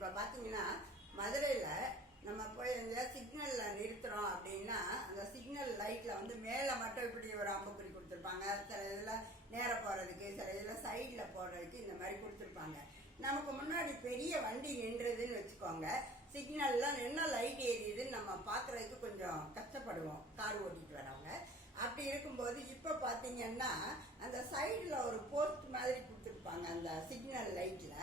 இப்போ பார்த்தீங்கன்னா மதுரையில் நம்ம போய் இந்த சிக்னலில் நிறுத்துறோம் அப்படின்னா அந்த சிக்னல் லைட்டில் வந்து மேலே மட்டும் இப்படி ஒரு அம்புக்குறி கொடுத்துருப்பாங்க. சில இதில் நேர போகிறதுக்கு சில இதில் சைடில் போடுறதுக்கு இந்த மாதிரி கொடுத்துருப்பாங்க. நமக்கு முன்னாடி பெரிய வண்டி நின்றுதுன்னு வச்சுக்கோங்க. சிக்னல்லாம் என்ன லைட் ஏறியதுன்னு நம்ம பார்க்குறதுக்கு கொஞ்சம் கஷ்டப்படுவோம் கார் ஓட்டிட்டு வரவங்க. அப்படி இருக்கும்போது இப்போ பார்த்தீங்கன்னா அந்த சைடில் ஒரு போஸ்ட் மாதிரி கொடுத்துருப்பாங்க அந்த சிக்னல் லைட்டில்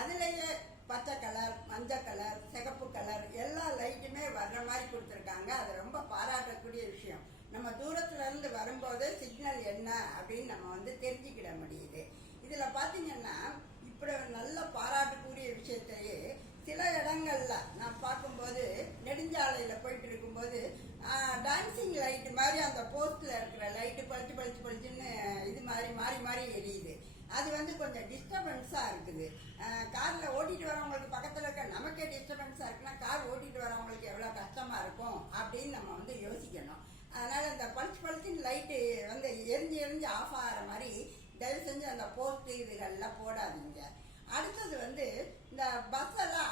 அதுலேயே பச்சை கலர் மஞ்சள் கலர் சிகப்பு கலர் எல்லா லைட்டுமே வர்ற மாதிரி கொடுத்துருக்காங்க. அது ரொம்ப பாராட்டக்கூடிய விஷயம். நம்ம தூரத்துல இருந்து வரும்போது சிக்னல் என்ன அப்படின்னு நம்ம வந்து தெரிஞ்சுக்கிட முடியுது. இதுல பாத்தீங்கன்னா இப்படி நல்ல பாராட்டக்கூடிய விஷயத்தையே சில இடங்கள்ல நான் பார்க்கும்போது நெடுஞ்சாலையில போயிட்டு இருக்கும்போது டான்சிங் லைட்டு மாதிரி அந்த போஸ்ட்ல இருக்கிற லைட்டு பளிச்சு பளிச்சு பளிச்சுன்னு இது மாதிரி மாறி மாறி எரியுது. அது வந்து கொஞ்சம் டிஸ்டர்பன்ஸா இருக்குது. கார்ல ஓட்டிட்டு வரவங்களுக்கு பக்கத்துல இருக்க நமக்கே டிஸ்டர்பன்ஸா இருக்குன்னா கார் ஓட்டிட்டு வரவங்களுக்கு எவ்வளவு கஷ்டமா இருக்கும் அப்படின்னு நம்ம வந்து யோசிக்கணும் அந்த இந்த பளிச்சு பளிச்சுன்னு லைட்டு வந்து எரிஞ்சு எரிஞ்சு ஆஃப் ஆகிற மாதிரி தயவு செஞ்சு அந்த போஸ்ட் இதுகள்லாம் போடாதீங்க. அடுத்தது வந்து இந்த பஸ் எல்லாம்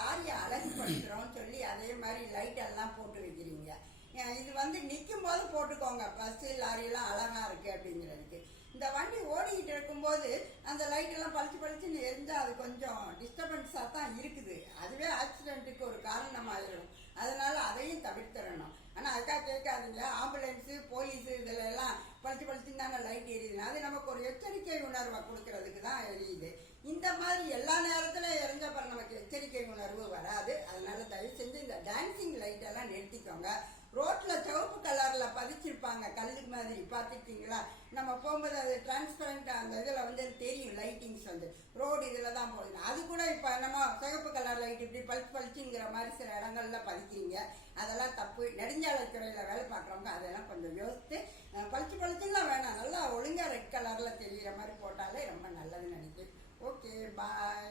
லாரியை அழகுபடுத்துறோம் சொல்லி அதே மாதிரி லைட் எல்லாம் போட்டு வைக்கிறீங்க. இது வந்து நிற்கும் போது போட்டுக்கோங்க. பஸ்ஸு லாரி எல்லாம் அழகா இருக்கு அப்படிங்கிறதுக்கு. இந்த வண்டி ஓடிக்கிட்டு இருக்கும்போது அந்த லைட் எல்லாம் பளிச்சு பளிச்சுன்னு எரிஞ்சால் அது கொஞ்சம் டிஸ்டர்பன்ஸா தான் இருக்குது அதுவே ஆக்சிடென்ட்டுக்கு ஒரு காரணமாயிடும் அதனால அதையும் தவிர்த்திடணும் ஆனா அதுக்காக கேட்காதீங்க ஆம்புலன்ஸ் போலீஸ் இதுல எல்லாம் பளிச்சு பளிச்சுன்னு தானே லைட் எரியுதுன்னா அது நமக்கு ஒரு எச்சரிக்கை உணர்வை கொடுக்கறதுக்கு தான் எரியுது இந்த மாதிரி எல்லா நேரத்துலையும் எரிஞ்சப்பறம் நமக்கு எச்சரிக்கை உணர்வு வராது. அதனால தயவு செஞ்சு இந்த டான்சிங் லைட்டெல்லாம் நிறுத்திக்கோங்க. ரோட்ல சிவப்பு கலர்ல பதிச்சிருப்பாங்க கல்லு மாதிரி. பார்த்துருக்கீங்களா? நம்ம போகும்போது அது டிரான்ஸ்பரண்ட் அந்த இதுல வந்து தெரியும் லைட்டிங்ஸ் வந்து. ரோடு இதுல தான் போகுது. அது கூட இப்ப நம்ம சிவப்பு கலர் லைட் இப்படி பளிச்சு பளிச்சுங்கிற மாதிரி சில இடங்கள்ல பதிக்கிறீங்க. அதெல்லாம் தப்பு. நெடுஞ்சாலை துறையில் வேலை பார்க்குறவங்க அதெல்லாம் கொஞ்சம் யோசித்து பளிச்சு பளிச்சுலாம் ரெட் கலரில் தெரிகிற மாதிரி போட்டாலே ரொம்ப நல்லதுன்னு நினைக்கிறேன். Okay bye